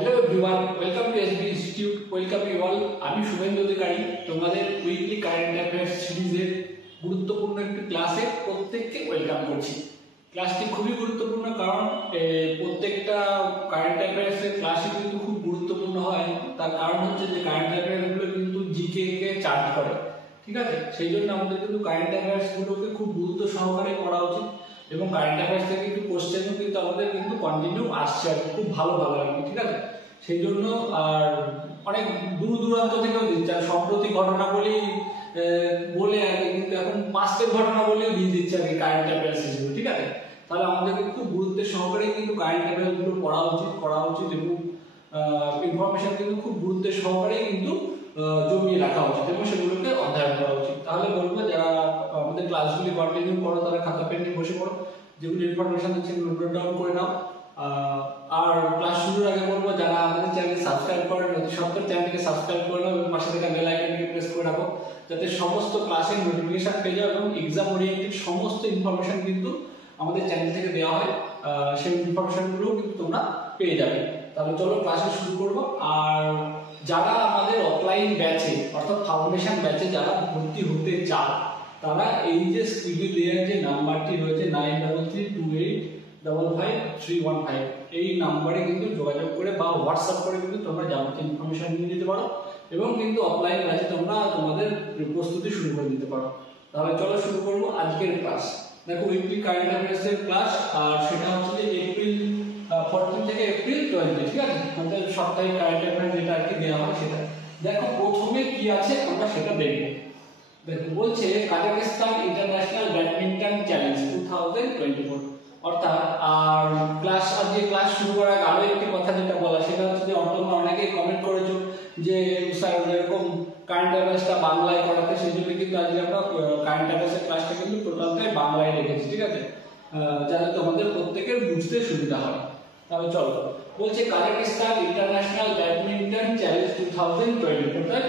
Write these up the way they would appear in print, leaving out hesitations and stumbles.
Hello everyone, welcome to SB institute. Welcome you all. আমি শুভেন্দু অধিকারী, তোমাদের weekly current affairs সিরিজের গুরুত্বপূর্ণ একটি ক্লাসে প্রত্যেককে ওয়েলকাম করছি। ক্লাসটি খুবই গুরুত্বপূর্ণ, কারণ প্রত্যেকটা কারেন্ট অ্যাফেয়ার্সের ক্লাসই কিন্তু খুব গুরুত্বপূর্ণ হয়। তার কারণ হচ্ছে যে কারেন্ট অ্যাফেয়ার্সগুলো কিন্তু জিকে কে চার্জ করে, ঠিক আছে? সেই জন্য আমাদের কিন্তু কারেন্ট অ্যাফেয়ার্সগুলোকে খুব গুরুত্ব সহকারে পড়া উচিত, এবং কারেন্ট অ্যাফেয়ার্স থেকে কিন্তু কোশ্চেনও কিন্তু আমাদের কিন্তু কন্টিনিউ আসছে আর খুব ভালো ভালো আর কি, ঠিক আছে? সেই জন্য আর অনেক দূর দূরান্ত থেকেও দিচ্ছে, আর সম্প্রতি ঘটনা বলে আর কি, কিন্তু এখন পাস্টের ঘটনা বলেও দিয়ে দিচ্ছে আর কি কারেন্ট অ্যাফেয়ার্স হিসেবে, ঠিক আছে? তাহলে আমাদেরকে খুব গুরুত্বের সহকারে কিন্তু কারেন্ট অ্যাফেয়ার্সগুলো করা উচিত এবং ইনফরমেশন কিন্তু খুব গুরুত্বের সহকারে কিন্তু জমিয়ে রাখা উচিত এবং সেগুলোকে অধ্যয়ন করা উচিত। তাহলে বলবো, যারা আমাদের ক্লাসগুলি কন্টিনিউ করো তারা খাতা পেন নিয়ে বসে পড়ো, যেগুলো ইনফরমেশন দিচ্ছে নোট ডাউন করে নাও। আর ক্লাস শুরুর আগে বলবো, যারা আমাদের চ্যানেল সাবস্ক্রাইব করেন অতি সত্তর চ্যানেলটিকে সাবস্ক্রাইব করে নাও এবং পাশে থাকা বেল আইকনটিকে প্রেস করে রাখো, যাতে সমস্ত ক্লাসের নোটিফিকেশন পেয়ে যাও এবং এক্সাম ওরিয়েন্টেড সমস্ত ইনফরমেশন কিন্তু আমাদের চ্যানেল থেকে দেওয়া হয়। সেই ইনফরমেশনগুলো কিন্তু তোমরা পেয়ে যাবে। তাহলে চলো ক্লাসে শুরু করবো। আর যারা আমাদের অফলাইন ব্যাচে অর্থাৎ ফাউন্ডেশন ব্যাচে যারা ভর্তি হতে চায়, তারা এই যে স্ক্রিনে দেওয়া যে নাম্বারটি রয়েছে 9332855315 এই নাম্বারে কিন্তু যোগাযোগ করে বা হোয়াটসঅ্যাপ করে কিন্তু তোমরা যাবতীয় ইনফরমেশন নিয়ে নিতে পারো এবং কিন্তু অফলাইন ব্যাচে তোমরা তোমাদের প্রস্তুতি শুরু করে দিতে পারো। তাহলে চলো শুরু করবো আজকের ক্লাস। দেখো, উইকলি কারেন্ট অ্যাফেয়ার্সের ক্লাস, আর সেটা হচ্ছে যে এপ্রিল 14 থেকে এপ্রিল 20, ঠিক আছে? আমাদের সাপ্তাহিক কারেন্ট অ্যাফেয়ার্স যেটা আর কি দেওয়া হয় সেটা। দেখো প্রথমে কি আছে আমরা সেটা দেখব। দেখো বলছে কাজাখস্তান ইন্টারন্যাশনাল ব্যাডমিন্টন চ্যালেঞ্জ 2024, অর্থাৎ আর আজকে ক্লাস শুরু করার আগে একটি কথা যেটা বলা, সেটা হচ্ছে যে তোমরা অনেকেই কমেন্ট করেছো যে স্যার এরকম কারেন্ট অ্যাফেয়ার্সটা বাংলায় করাতে, সেই জন্য কিন্তু আজকে আমরা কারেন্ট অ্যাফেয়ার্সের ক্লাসটা কিন্তু টোটালটাই বাংলায় রেখেছি, ঠিক আছে? যাতে তোমাদের প্রত্যেকের বুঝতে সুবিধা হয়। তাহলে চলো, বলছে কাজাখস্তান ইন্টারন্যাশনাল ব্যাডমিন্টন চ্যালেঞ্জ 2024,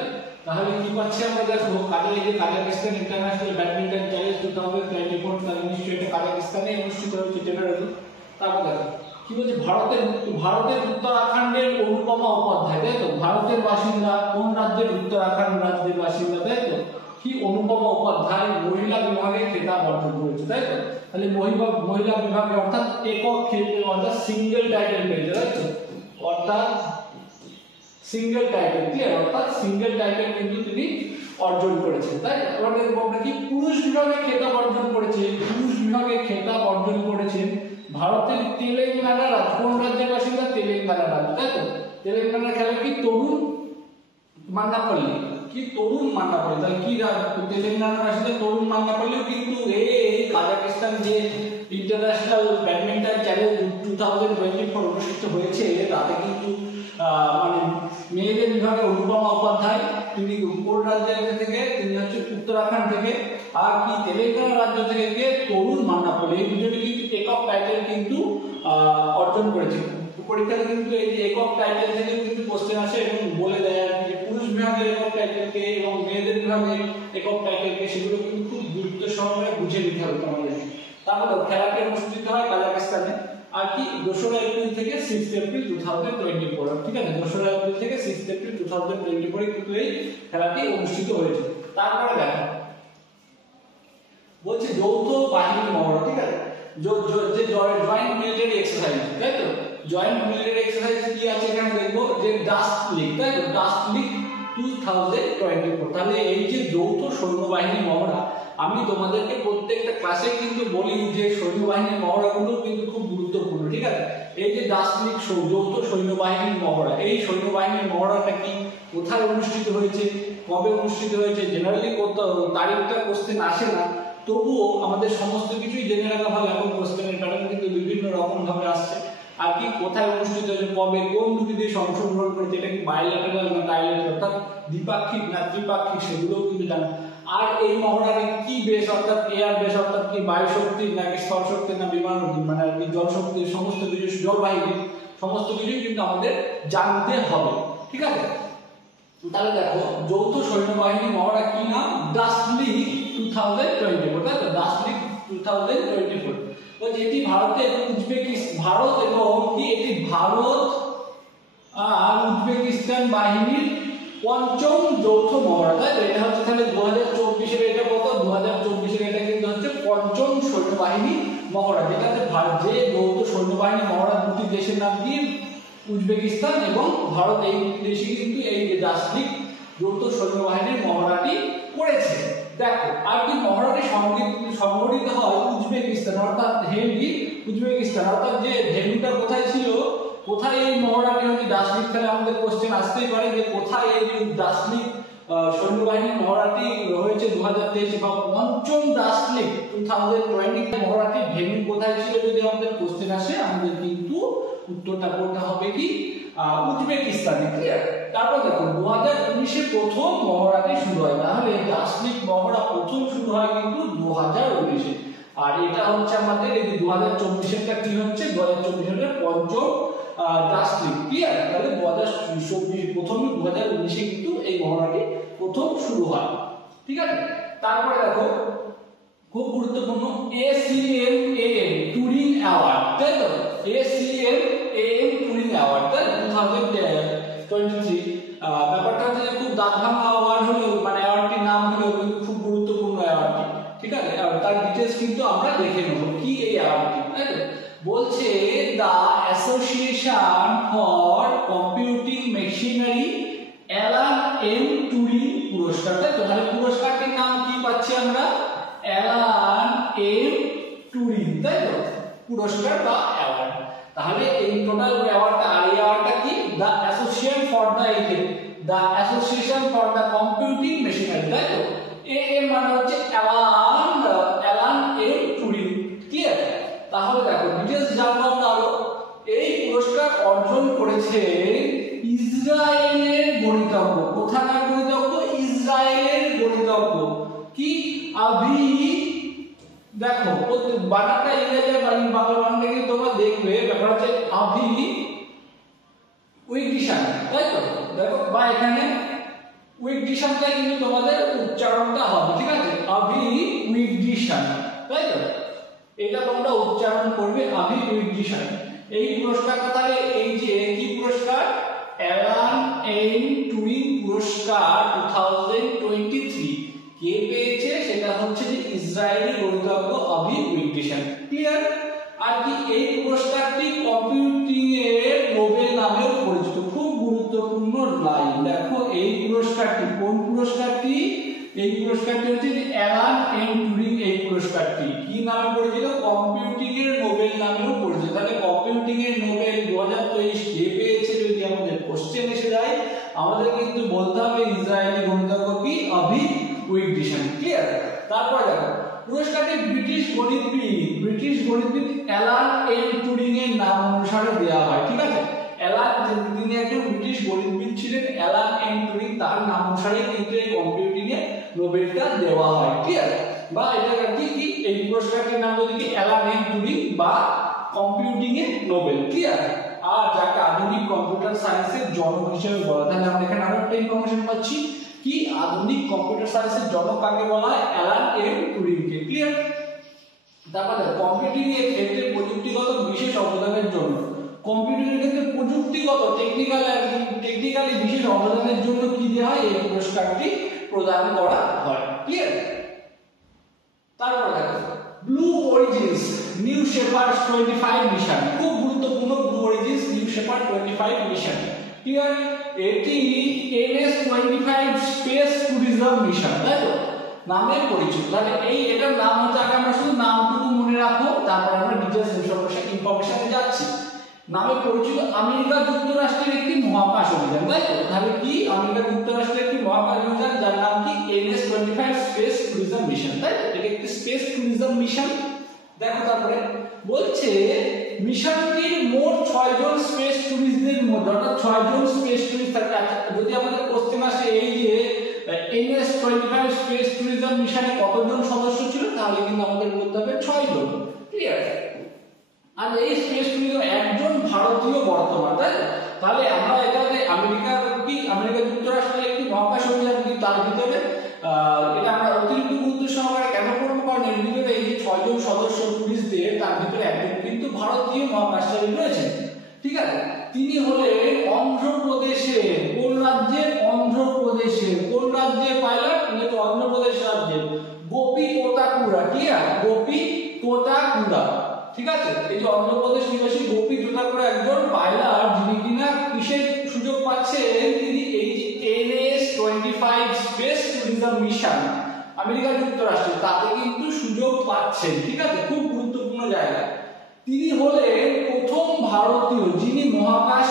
তাহলে কি পাচ্ছি আমরা? দেখো কাজাখস্তান ইন্টারন্যাশনাল ব্যাডমিন্টন চ্যালেঞ্জ 2024, তাহলে নিশ্চয়ই এটা কাজাখস্তানে অনুষ্ঠিত হচ্ছে জেনারেলি। তারপর দেখো কি বলছে, ভারতের উত্তরাখণ্ডের অনুপমা উপাধ্যায়, তাই তো? ভারতের বাসিন্দা, কোন রাজ্যের? উত্তরাখণ্ড রাজ্যের বাসিন্দা, তাই তো? কি অনুপমা উপাধ্যায় মহিলা বিভাগে খেতাব অর্জন করেছে, তাই তো? তাহলে মহিলা বিভাগে অর্থাৎ একক ক্ষেত্রে অর্থাৎ সিঙ্গেল টাইটেল পেয়েছে, তাই তো? অর্থাৎ সিঙ্গেল টাইটেল, ক্লিয়ার? অর্থাৎ সিঙ্গেল টাইটেল কিন্তু তিনি অর্জন করেছেন, তাই? এবার দেখবো আমরা কি পুরুষ বিভাগে খেতাব অর্জন করেছে। পুরুষ বিভাগে খেতাব অর্জন করেছেন ভারতের তেলেঙ্গানা রাজ্য। কোন রাজ্যের বাসিন্দা? তেলেঙ্গানা রাজ্য, তাই তো? তেলেঙ্গানার খেলা কি? তরুণ মান্নাপল্লী। কি? তরুণ মান্নাপল্লী। তাহলে কি তেলেঙ্গানার বাসিন্দা তরুণ মান্নাপল্লীও কিন্তু এই কাজাখস্তান যে ইন্টারন্যাশনাল ব্যাডমিন্টন চ্যালেঞ্জ 2024 অনুষ্ঠিত হয়েছে, তাতে কিন্তু মানে মেয়েদের বিভাগে অনুপমা উপাধ্যায়, তিনি কোন রাজ্য থেকে? তিনি হচ্ছে উত্তরাখণ্ড থেকে। আর কি তেলেঙ্গানা রাজ্য থেকে কে? তরুণ মান্নাপল্লী। এই দুজনে কিন্তু একক টাইটেল কিন্তু অর্জন করেছে। পরীক্ষাতে কিন্তু এই যে একক টাইটেল থেকে কিন্তু কোশ্চেন আসে এবং বলে দেয় আর কি পুরুষ বিভাগের একক টাইটেল কে এবং মেয়েদের বিভাগে একক টাইটেল কে, সেগুলো কিন্তু খুব গুরুত্ব সহকারে বুঝে নিতে হবে তোমাদের। তাহলে খেলাটি অনুষ্ঠিত হয় কাজাখস্তানে। আর কি 2রা এপ্রিল থেকে 6 এপ্রিল 2024, ঠিক আছে? 2রা এপ্রিল থেকে 6 এপ্রিল 2024 কিন্তু এই খেলাটি অনুষ্ঠিত হয়েছে। তারপরে দেখো বলছে যৌথ বাহিনী মহড়া, ঠিক আছে? যে জয়েন্ট মিলিটারি এক্সারসাইজ, তাই তো? জয়েন্ট মিলিটারি এক্সারসাইজ কি আছে এখানে দেখবো, যে ডাস্ট লিগ, তাই তো? Dust league 2024। তাহলে এই যে যৌথ সৈন্যবাহিনী মহড়া, আমি তোমাদেরকে প্রত্যেকটা ক্লাসে কিন্তু বলি যে সৈন্যবাহিনীর মহড়াগুলো কিন্তু খুব গুরুত্বপূর্ণ, ঠিক আছে? এই যে ডাস্ট লিগ যৌথ সৈন্যবাহিনীর মহড়া, এই সৈন্যবাহিনীর মহড়াটা কি, কোথায় অনুষ্ঠিত হয়েছে, কবে অনুষ্ঠিত হয়েছে? জেনারেলি তারিখটা কোশ্চেন আসে না, তবুও আমাদের সমস্ত কিছুই জেনে রাখা ভালো। এখন কোশ্চেনের প্যাটার্ন কিন্তু বিভিন্ন রকম ভাবে আসছে। আর কি কোথায় অনুষ্ঠিত হয়েছে, কবে, কোন দুটি দেশ অংশগ্রহণ করেছে, এটা কি বাইল্যাটারাল না ট্রাইল্যাটারাল, অর্থাৎ দ্বিপাক্ষিক না ত্রিপাক্ষিক, সেগুলোও কিন্তু জানা। আর এই মহড়ারে কি বেস, অর্থাৎ এয়ার বেস, অর্থাৎ কি বায়ুশক্তি নাকি স্থলশক্তি না বিমান, মানে আর কি জলশক্তি, সমস্ত কিছু, জলবাহিনী, সমস্ত কিছুই কিন্তু আমাদের জানতে হবে, ঠিক আছে? তাহলে দেখো যৌথ সৈন্যবাহিনী মহড়া কি নাম? ডাস্ট লিগ 2024, তাই তো? ডাস্ট লিগ 2024 বলছে এটি ভারত এবং কি এটি ভারত আর উজবেকিস্তান বাহিনীর পঞ্চম যৌথ মহড়া। তাই তো এটা হচ্ছে তাহলে 2024-এর, এটা কত 2024-এর, এটা কিন্তু হচ্ছে পঞ্চম সৈন্যবাহিনী মহড়া, যেটাতে যে যৌথ সৈন্যবাহিনী মহড়া দুটি দেশের নাম কি, উজবেকিস্তান এবং ভারত, এই দেশে কিন্তু এই দাসলিক যৌথ সৈন্যবাহিনীর মহড়াটি করেছে। দেখো আর কি মহড়াটি সংগঠিত হয় উজবেকিস্তান অর্থাৎ হেলবি উজবেকিস্তান, অর্থাৎ যে ভেন্যুটা কোথায় ছিল, কোথায় এই মহড়াটি হচ্ছে দাসলিক, তাহলে আমাদের কোশ্চেন আসতেই পারে যে কোথায় এই দাসলিক সৈন্যবাহিনীর মহড়াটি হয়েছে 2023 বা পঞ্চম দাসলিক 2020 মহড়াটি ভেন্যু কোথায় ছিল, যদি আমাদের কোশ্চেন আসে আমাদের কিন্তু উত্তরটা করতে হবে কি উজবেকিস্তানে। ক্লিয়ার? তারপর দেখো 2019-এ প্রথম মহড়াটি শুরু হয়, তাহলে দাসলিক মহড়া প্রথম শুরু হয় কিন্তু 2019-এ, আর এটা হচ্ছে আমাদের এই 2024-এরটা কি হচ্ছে 2024-এর পঞ্চম দাসলিক। ক্লিয়ার? তাহলে 2024 প্রথমে 2019-এ কিন্তু এই মহড়াটি প্রথম শুরু হয়। ঠিক আছে? তারপরে দেখো খুব গুরুত্বপূর্ণ ACMAM টুরিং অ্যাওয়ার্ড, তাই তো ACMAM টুরিং অ্যাওয়ার্ড 2023 ব্যাপারটা হচ্ছে খুব দাঁত ভাঙা অ্যাওয়ার্ড হলেও মানে অ্যাওয়ার্ডটির নাম হলেও কিন্তু খুব গুরুত্বপূর্ণ অ্যাওয়ার্ডটি। ঠিক আছে? আর তার ডিটেইলস কিন্তু আমরা দেখে নেব কি এই অ্যাওয়ার্ডটি। তাই তো বলছে the association for computing machinery Alan M Turing পুরস্কার। তাই তো তাহলে পুরস্কারটির নাম কি পাচ্ছি আমরা, অ্যালান এম টুরিং, তাই তো পুরস্কার বা অ্যাওয়ার্ড। তাহলে এই টোটাল অ্যাওয়ার্ডটা, আর এই অ্যাওয়ার্ডটা কি, the association for the association for the computing machinery, তাই তো এম মানে হচ্ছে অ্যালান এম টুরিং। ক্লিয়ার? তাহলে দেখো ডিটেইলস জানবো আমরা আরো। এই পুরস্কার অর্জন করেছে ইসরায়েলের গণিতজ্ঞ। কোথাকার গণিতজ্ঞ? ইসরায়েলের গণিতজ্ঞ কি আভি, দেখো বানানটা ইংরেজি বাংলা বানানটা কিন্তু তোমরা দেখবে, ব্যাপার হচ্ছে আভি উইগডিশন, তাই তো দেখো বা এখানে উইগডিশনটাই কিন্তু তোমাদের উচ্চারণটা হবে। ঠিক আছে? আভি উইগডিশন, তাই তো এটা তোমরা উচ্চারণ করবে আভি উইগডিশন। এই পুরস্কারটা তাহলে এই যে কি পুরস্কার, অ্যালান এম টুরিং পুরস্কার 2023 কে পেয়েছে, সেটা হচ্ছে যে ইসরায়েলি গণিতজ্ঞ আভি উইগডিশন। ক্লিয়ার? আর কি এই পুরস্কারটি কম্পিউটিং এর নোবেল নামেও পরিচিত। খুব গুরুত্বপূর্ণ লাইন, দেখো এই পুরস্কারটি কোন পুরস্কারটি, এই পুরস্কারটি হচ্ছে যে অ্যালান এম টুরিং, এই পুরস্কারটি কি নামে পরিচিত, কম্পিউটিং এর নোবেল নামেও পরিচিত। তাহলে কম্পিউটিং এর নোবেল 2023 কে পেয়েছে, যদি আমাদের কোশ্চেন এসে যায় আমাদের কিন্তু বলতে হবে ইসরায়েলি গণিতজ্ঞ কি আভি উইগডিশন। ক্লিয়ার? তারপর দেখো পুরস্কারটি ব্রিটিশ গণিতবিদ অ্যালান এম টুরিং এর নাম অনুসারে দেওয়া হয়। ঠিক আছে? অ্যালান, তিনি একজন ব্রিটিশ গণিতবিদ ছিলেন, অ্যালান এম টুরিং, তার নাম অনুসারে কিন্তু এই কম্পিউটিং এ নোবেলটা দেওয়া হয়। ক্লিয়ার? বা এটা কি এই পুরস্কারটির নাম যদি কি অ্যালান এম টুরিং বা কম্পিউটিং এ নোবেল। ক্লিয়ার? আর যাকে আধুনিক কম্পিউটার সায়েন্সের জনক হিসেবে বলা, তাহলে আমরা এখানে আরো একটা ইনফরমেশন পাচ্ছি কি আধুনিক কম্পিউটার সায়েন্সের জনক কাকে বলা হয়, অ্যালান এম টুরিং কে। ক্লিয়ার? তারপরে কম্পিউটিং এর ক্ষেত্রে প্রযুক্তিগত বিশেষ অবদানের জন্য, কম্পিউটিং এর ক্ষেত্রে প্রযুক্তিগত টেকনিক্যালি বিশেষ অবদানের জন্য কি দেওয়া হয়, এই পুরস্কারটি প্রদান করা হয়। ক্লিয়ার? তারপরে দেখো blue origins new shepherd 25 mission, খুব গুরুত্বপূর্ণ blue origins new shepherd 25 mission. Clear? এটি NS-25 স্পেস ট্যুরিজম মিশন, তাই তো নামে পরিচিত। তাহলে এটার নাম হচ্ছে, আগে আমরা শুধু নামটুকু মনে রাখো, তারপর আমরা ডিটেইলস ইনফরমেশনে যাচ্ছি। নামে পরিচিত আমেরিকা যুক্তরাষ্ট্রের একটি মহাকাশ অভিযান, তাই তো তাহলে কি আমেরিকা যুক্তরাষ্ট্রের একটি মহাকাশ অভিযান যার নাম কি NS-25 স্পেস ট্যুরিজম মিশন, তাই তো এটা একটি স্পেস ট্যুরিজম মিশন। দেখো তারপরে বলছে মিশনটির মোট 6 জন স্পেস ট্যুরিস্টদের মধ্যে, অর্থাৎ 6 জন স্পেস ট্যুরিস্ট থাকে। যদি আমাদের কোশ্চেন আসে এই যে NS-25 স্পেস ট্যুরিজম মিশনে কতজন সদস্য ছিল, তাহলে কিন্তু আমাদের বলতে হবে 6 জন। ক্লিয়ার? আর এই স্পেস ট্যুরিজম একজন ভারতীয় বর্তমান, তাই তাহলে আমরা এখানে আমেরিকা যুক্তরাষ্ট্রের একটি মহাকাশ অভিযান, কিন্তু তার ভিতরে এটা আমরা অতিরিক্ত গুরুত্ব সহকারে কেন করবো, কারণ এর ভিতরে এই যে 6 জন সদস্য ট্যুরিস্টদের তার ভিতরে একজন কিন্তু ভারতীয় মহাকাশচারী রয়েছে। ঠিক আছে? তিনি হলেন অন্ধ্র অন্ধ্রপ্রদেশে। কোন রাজ্যে? অন্ধ্রপ্রদেশে। কোন রাজ্যে পাইলট? তো অন্ধ্রপ্রদেশ রাজ্যে গোপী তোতাকুড়া। কি আছে? গোপী তোতাকুড়া। ঠিক আছে, এই যে অন্ধ্রপ্রদেশ নিবাসী গোপী তোতাকুড়া একজন পাইলট, যিনি কিনা কিসের সুযোগ পাচ্ছেন? তিনি এই যে NS-25 space tourism mission America যুক্তরাষ্ট্রে, তাতে কিন্তু সুযোগ পাচ্ছেন। ঠিক আছে, খুব গুরুত্বপূর্ণ জায়গা। তিনি হলেন প্রথম ভারতীয় যিনি মহাকাশ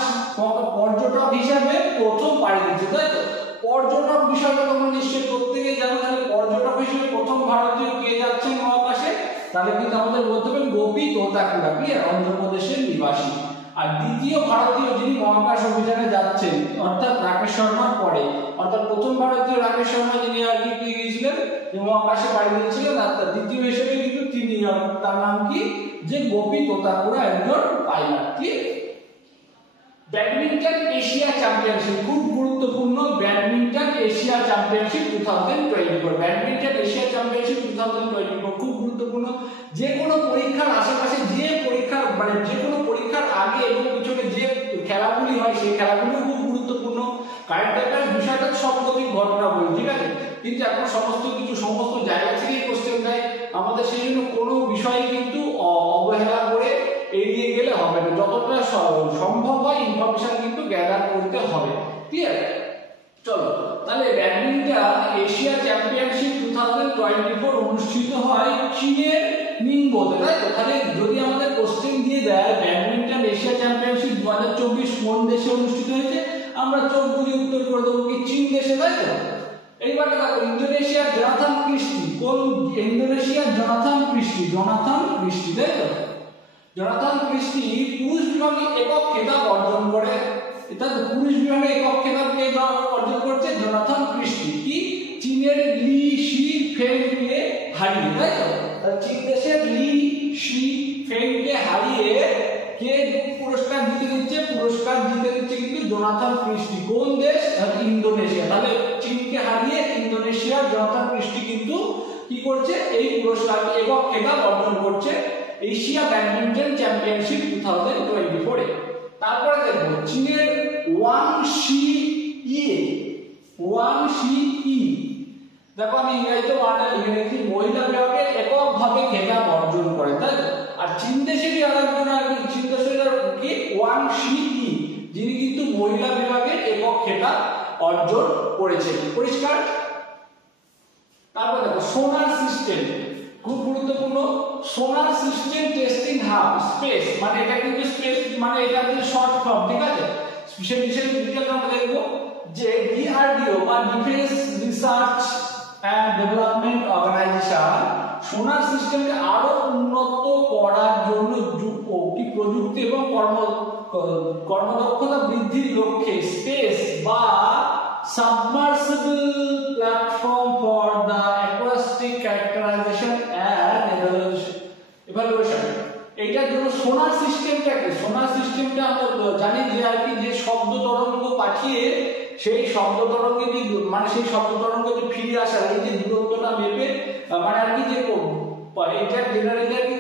পর্যটক হিসাবে প্রথম পাড়ি দিচ্ছে। তাই তো, পর্যটক বিষয়টা তোমরা নিশ্চয়ই প্রত্যেকেই জানো। তাহলে পর্যটক হিসেবে প্রথম ভারতীয় কে যাচ্ছেন মহাকাশে? তাহলে কিন্তু আমাদের বলতে হবে গোপী তোতাকুড়া, কি অন্ধ্রপ্রদেশের নিবাসী। আর দ্বিতীয় ভারতীয় যিনি মহাকাশ অভিযানে যাচ্ছেন, অর্থাৎ রাকেশ শর্মার পরে, অর্থাৎ প্রথম ভারতীয় রাকেশ শর্মা যিনি আর কি গিয়েছিলেন মহাকাশে পাড়ি দিয়েছিলেন, আর দ্বিতীয় হিসেবে কিন্তু তিনি, তার নাম কি? যে গোপী তোতাকুড়া একজন পাইলট। কি? ব্যাডমিন্টন এশিয়া চ্যাম্পিয়নশিপ, খুব গুরুত্বপূর্ণ। Badminton Asia championship 2024, badminton Asia championship 2024 খুব গুরুত্বপূর্ণ। যে কোনো পরীক্ষার আশেপাশে, যে পরীক্ষার মানে যে কোনো পরীক্ষার আগে এবং পিছনে যে খেলাগুলি হয় সেই খেলাগুলো খুব গুরুত্বপূর্ণ। কারেন্ট অ্যাফেয়ার্স বিষয়টা সাম্প্রতিক ঘটনা বই, ঠিক আছে, কিন্তু এখন সমস্ত জায়গা থেকেই কোশ্চেন দেয় আমাদের, সেই জন্য কোনো বিষয় কিন্তু অবহেলা করে এড়িয়ে গেলে হবে না। যতটা সম্ভব হয় ইনফরমেশন কিন্তু গ্যাদার করতে হবে। ক্লিয়ার? চলো, তাহলে ব্যাডমিন্টন এশিয়া চ্যাম্পিয়নশিপ 2024 অনুষ্ঠিত হয় চীনের নিংবোতে। তাই তো, তাহলে যদি আমাদের কোশ্চেন দিয়ে দেয় ব্যাডমিন্টন এশিয়া চ্যাম্পিয়নশিপ 2024 কোন দেশে অনুষ্ঠিত হয়েছে, আমরা চোখ বুলিয়ে উত্তর করে দেবো কি চীন দেশে। তাই তো, এইবার দেখো ইন্দোনেশিয়ার জোনাথন ক্রিস্টি। কোন? ইন্দোনেশিয়ার জোনাথন ক্রিস্টি। তাই তো, জোনাথন ক্রিস্টি পুরুষ বিভাগে একক খেতাব অর্জন করে। এটা পুরুষ বিভাগে একক খেতাব কে অর্জন করছে? Jonathan Christie. কি? চীনের লি শি ফেংকে হারিয়ে। তাই তো, চীন দেশের লি শি ফেংকে হারিয়ে কে পুরস্কার জিতে নিচ্ছে? পুরস্কার জিতে নিচ্ছে কিন্তু জোনাথন ক্রিস্টি। কোন দেশ? ইন্দোনেশিয়া। তাহলে চীনকে হারিয়ে ইন্দোনেশিয়ার জোনাথন ক্রিস্টি কিন্তু কি করছে? এই পুরস্কার একক খেতাব অর্জন করছে এশিয়া ব্যাডমিন্টন চ্যাম্পিয়নশিপ 2024-এ। তারপরে দেখো চীনের ওয়াং শি ই। দেখো আমি ইংরেজিতে ওয়ার্ডটা লিখে রেখেছি, মহিলা বিভাগে এককভাবে খেতাব অর্জন করে। তাই তো, আর চীন দেশেরই আরেকজন আর কি, চীন দেশের কি ওয়াং শি ই, যিনি কিন্তু মহিলা বিভাগে একক খেতাব অর্জন করেছেন। পরিষ্কার? তারপর দেখো সোনার সিস্টেম, খুব গুরুত্বপূর্ণ। সোনার সিস্টেম টেস্টিং হাব স্পেস, মানে এটা কিন্তু স্পেস মানে এটা কিন্তু শর্ট ফর্ম। ঠিক আছে, সেই বিষয়ে ডিটেইলস আমরা দেখব যে ডিআরডিও বা defence research and development organisation sonar সিস্টেমকে আরো উন্নত করার জন্য প্রযুক্তি এবং কর্মদক্ষতা বৃদ্ধির লক্ষ্যে স্পেস বা submersible platform for the acoustic characterization and evaluation, এইটার জন্য সোনার সিস্টেমটাকে, সোনার সিস্টেমটা আমরা জানি যে আর কি, যে শব্দ তরঙ্গ পাঠিয়ে সেই শব্দ তরঙ্গে মানে সেই শব্দ তরঙ্গ যে ফিরে আসা, এই যে দূরত্বটা মেপে মানে আর কি, যে এটা জেনারেলি আর কি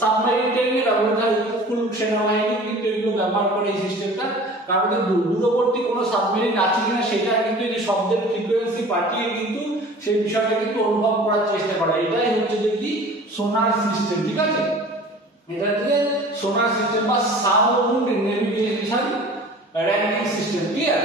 সাবমারিন টেকনিক ব্যবহার হয়। উপকূল সেনাবাহিনী কিন্তু এগুলো ব্যবহার করে এই সিস্টেমটা, কারণ দূরবর্তী কোনো সাবমেরিন আছে কিনা সেটা কিন্তু এই শব্দের ফ্রিকোয়েন্সি পাঠিয়ে কিন্তু সেই বিষয়টা কিন্তু অনুভব করার চেষ্টা করে। এটাই হচ্ছে যে কি সোনার সিস্টেম। ঠিক আছে, এটা হচ্ছে সোনার সিস্টেম বা sound navigation ranking system. Clear?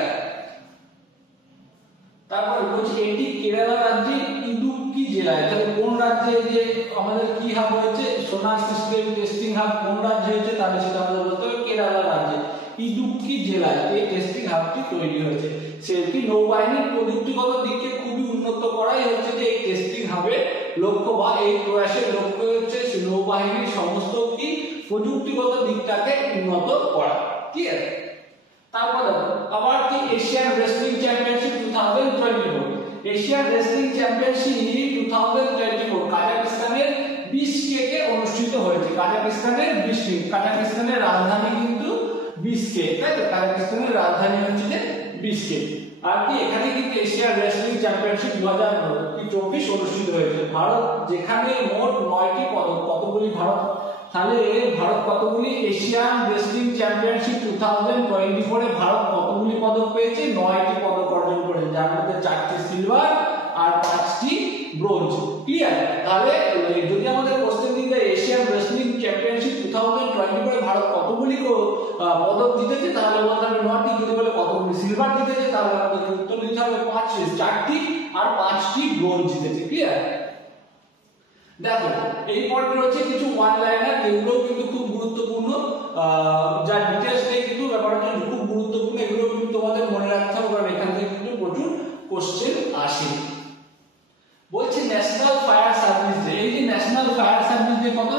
তারপরে বলছি এটি কেরালা রাজ্যের ইদুক্কি জেলায়। তাহলে কোন রাজ্যে যে আমাদের কি হাব হয়েছে সোনার সিস্টেম টেস্টিং হাব, কোন রাজ্যে হয়েছে? তাহলে সেটা আমাদের বলতে হবে কেরালা রাজ্যে ইদুক্কি জেলায় এই টেস্টিং হাবটি তৈরি হয়েছে। সেটি নৌবাহিনীর প্রযুক্তিগত দিককে খুবই উন্নত করাই হচ্ছে যে এই টেস্টিং হাবের লক্ষ্য বা এই প্রয়াসের লক্ষ্য হচ্ছে নৌবাহিনীর সমস্ত কি প্রযুক্তিগত দিকটাকে উন্নত করা। ক্লিয়ার? তারপর আবার কি Asian wrestling championship 2024, Asian wrestling championship 2024 কাজাখস্তানের বিশকেকে অনুষ্ঠিত হয়েছে। কাজাখস্তানের বিশকেক, কাজাখস্তানের রাজধানী কিন্তু বিশকেক। তাই তো, কাজাখস্তানের রাজধানী হচ্ছে যে বিশকেক। আর কি এখানে কিন্তু এশিয়ান রেসলিং চ্যাম্পিয়নশিপ 2024 অনুষ্ঠিত হয়েছে। ভারত যেখানে মোট 9টি পদক, কতগুলি ভারত? তাহলে ভারত কতগুলি এশিয়ান রেসলিং চ্যাম্পিয়নশিপ 2024 ভারত কতগুলি পদক পেয়েছে? 9টি পদক অর্জন করেছে, যার মধ্যে 4টি সিলভার আর 5টি ব্রোঞ্জ। ক্লিয়ার? তাহলে যদি আমাদের কোশ্চেন দিতে এশিয়ান রেসলিং চ্যাম্পিয়নশিপ 2024 ভারত কতগুলি পদক জিতেছে, তাহলে বলতে হবে 9টি। যদি বলে কতগুলি সিলভার জিতেছে, তাহলে আমাদের উত্তর দিতে হবে 4টি আর 5টি ব্রোঞ্জ জিতেছে। ক্লিয়ার? দেখো এই পয়েন্ট হচ্ছে কিছু ওয়ান লাইনার, যেগুলো কিন্তু খুব গুরুত্বপূর্ণ, যা ডিটেইলস নেই কিন্তু ব্যাপারটা খুব গুরুত্বপূর্ণ, এগুলো কিন্তু তোমাদের মনে রাখতে হবে, কারণ এখান থেকে কিন্তু প্রচুর কোশ্চেন আসে। বলছে ন্যাশনাল ফায়ার সার্ভিস ডে। এই যে ন্যাশনাল ফায়ার সার্ভিস ডে কত?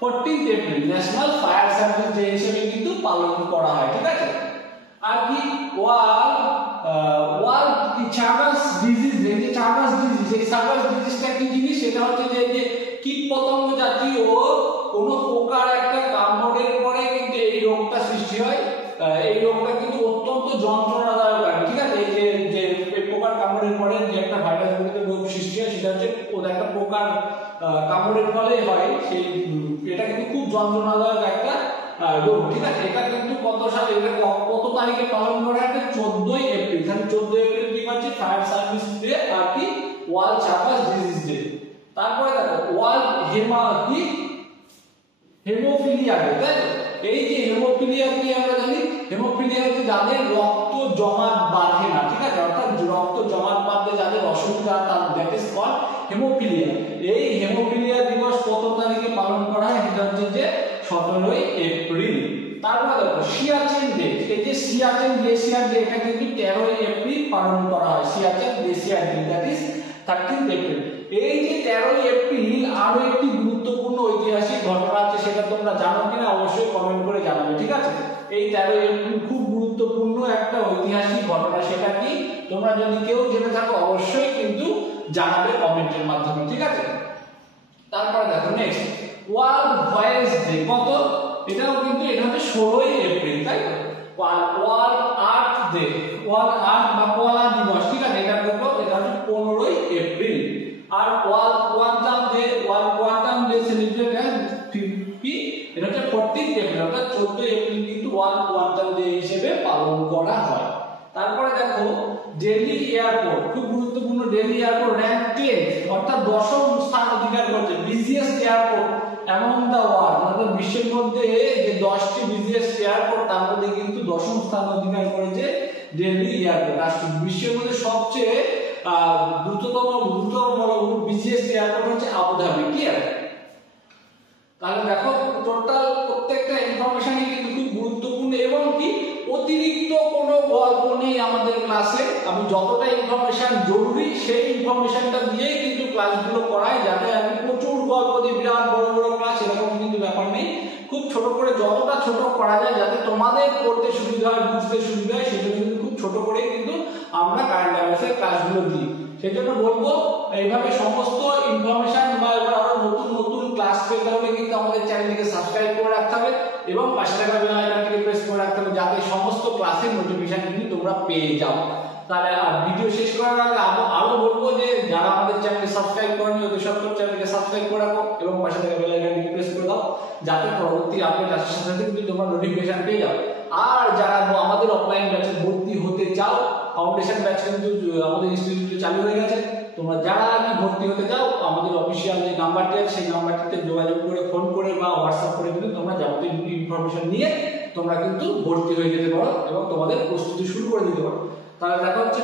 14 April national fire service day হিসেবে কিন্তু পালন করা হয়। ঠিক আছে? আর কি ওয়ার্ল্ড চাগাস ডিজিজ ডে। যে চাগাস ডিজিজ, এই চাগাস ডিজিজটা কি জিনিস? সেটা হচ্ছে যে কীট পতঙ্গ জাতীয় কোনো পোকার একটা কামড়ের পরে কিন্তু এই রোগটা সৃষ্টি হয়। এই রোগটা কিন্তু অত্যন্ত যন্ত্রণাদায়ক। ঠিক আছে? এই যে পোকার কামড়ের পরে যে একটা ভাইরাস জনিত রোগ সৃষ্টি হয়, সেটা হচ্ছে একটা পোকার কামড়ের ফলে হয়। সেই এটা কিন্তু খুব যন্ত্রণাদায়ক একটা রোগ। ঠিক আছে? এটা কিন্তু কত সালে, এটা কত তারিখে পালন করা হয়? 14 এপ্রিল। তাহলে 14 এপ্রিল কি হচ্ছে? ফায়ার সার্ভিস ডে আর কি ওয়ার্ল্ড চাগাস ডিজিজ ডে। তারপরে দেখো ওয়ার্ল্ড হেমোফিলিয়া ডে। তাই তো? এই যে হেমোফিলিয়া কি আমরা জানি, হেমোফিলিয়া হচ্ছে যাদের রক্ত জমাট বাঁধে না। ঠিক আছে? অর্থাৎ রক্ত জমাট বাঁধতে যাদের অসুবিধা, তার দ্যাট ইজ কল্ড হেমোফিলিয়া। এই হেমোফিলিয়া দিবস কত তারিখে পালন করা হয়? এটা হচ্ছে যে 17 এপ্রিল। তারপরে দেখো সিয়াচেন ডে। এই যে সিয়াচেন গ্লেসিয়ার ডে, এটা কিন্তু 13 এপ্রিল পালন করা হয়। Siachen glacier day that is 13 April. এই যে 13 এপ্রিল আরো একটি গুরুত্বপূর্ণ ঐতিহাসিক ঘটনা আছে, সেটা তোমরা জানো কিনা অবশ্যই কমেন্ট করে জানাবে। ঠিক আছে? এই 13 এপ্রিল খুব গুরুত্বপূর্ণ একটা ঐতিহাসিক ঘটনা, সেটা কি তোমরা যদি কেউ জেনে থাকো অবশ্যই কিন্তু জানাবে কমেন্টের মাধ্যমে। ঠিক আছে? তারপরে দেখো নেক্সট ওয়ার্ল্ড ভয়েস ডে। কত? এটাও কিন্তু এটা হচ্ছে 16 এপ্রিল। তাই তো? World earth day, world earth বা কলা দিবস। ঠিক আছে? এটা কত? এটা হচ্ছে 15 এপ্রিল। আর world quantum day, world quantum day celebrate হয় 50, এটা হচ্ছে 14 এপ্রিল। অর্থাৎ 14 এপ্রিল কিন্তু ওয়ার্ল্ড কোয়ান্টাম ডে হিসেবে পালন করা হয়। তারপরে দেখো দিল্লি এয়ারপোর্ট, খুব গুরুত্বপূর্ণ। দিল্লি এয়ারপোর্ট র্যাঙ্ক 10, অর্থাৎ 10ম স্থান অধিকার করছে। বিজিএস্ট এয়ারপোর্ট অ্যামং দ্য ওয়ার্ল্ড, অর্থাৎ বিশ্বের মধ্যে যে 10টি বিজিএস্ট এয়ারপোর্ট, তার মধ্যে কিন্তু 10ম স্থান অধিকার করেছে দিল্লি এয়ারপোর্ট। আর বিশ্বের মধ্যে সবচেয়ে দ্রুততম বিজিএস্ট এয়ারপোর্ট হচ্ছে আবুধাবি। কি আর তাহলে দেখো টোটাল প্রত্যেকটা ইনফরমেশনই কিন্তু খুব গুরুত্বপূর্ণ, এবং কি অতিরিক্ত কোনো গল্প নেই আমাদের ক্লাসে। আমি যতটা ইনফরমেশন জরুরি সেই ইনফরমেশনটা দিয়েই কিন্তু ক্লাসগুলো করাই, যাতে আমি প্রচুর গল্প দিয়ে বিরাট বড় বড় ক্লাস এরকম কিন্তু ব্যাপার নেই। খুব ছোট করে, যতটা ছোট করা যায় যাতে তোমাদের পড়তে সুবিধা হয়, বুঝতে সুবিধা হয়, সেজন্য কিন্তু খুব ছোট করে কিন্তু আমরা কারেন্ট অ্যাফেয়ার্সের ক্লাসগুলো দিই। সেই জন্য বলবো এইভাবে সমস্ত ইনফরমেশন বা এবার আরো নতুন নতুন ক্লাস পেতে হলে কিন্তু আমাদের চ্যানেলটিকে সাবস্ক্রাইব করে রাখতে হবে এবং পাশে থাকা বেল আইকনটিকে প্রেস করে রাখতে হবে, যাতে সমস্ত ক্লাসের নোটিফিকেশন কিন্তু তোমরা পেয়ে যাও। তাহলে ভিডিও শেষ করার আগে আরো বলবো যে যারা আমাদের চ্যানেলকে সাবস্ক্রাইব করেনি অতি সত্ত্বর চ্যানেলকে সাবস্ক্রাইব করে রাখো এবং পাশে থাকা বেল আইকনটিকে প্রেস করে দাও, যাতে পরবর্তী আপডেট আসার সাথে সাথে কিন্তু তোমরা নোটিফিকেশন পেয়ে যাও। আর যারা আমাদের অফলাইন ব্যাচে ভর্তি হতে চাও, ফাউন্ডেশন ব্যাচ কিন্তু আমাদের ইনস্টিটিউটে চালু হয়ে গেছে। তোমরা যারা ভর্তি হতে চাও, আমাদের অফিসিয়াল যে নাম্বারটি আছে সেই নাম্বারটিতে যোগাযোগ করে, ফোন করে বা হোয়াটসঅ্যাপ করে কিন্তু তোমরা যাবতীয় ইনফরমেশন নিয়ে তোমরা কিন্তু ভর্তি হয়ে যেতে পারো এবং তোমাদের প্রস্তুতি শুরু করে দিতে পারো। তাহলে দেখা হচ্ছে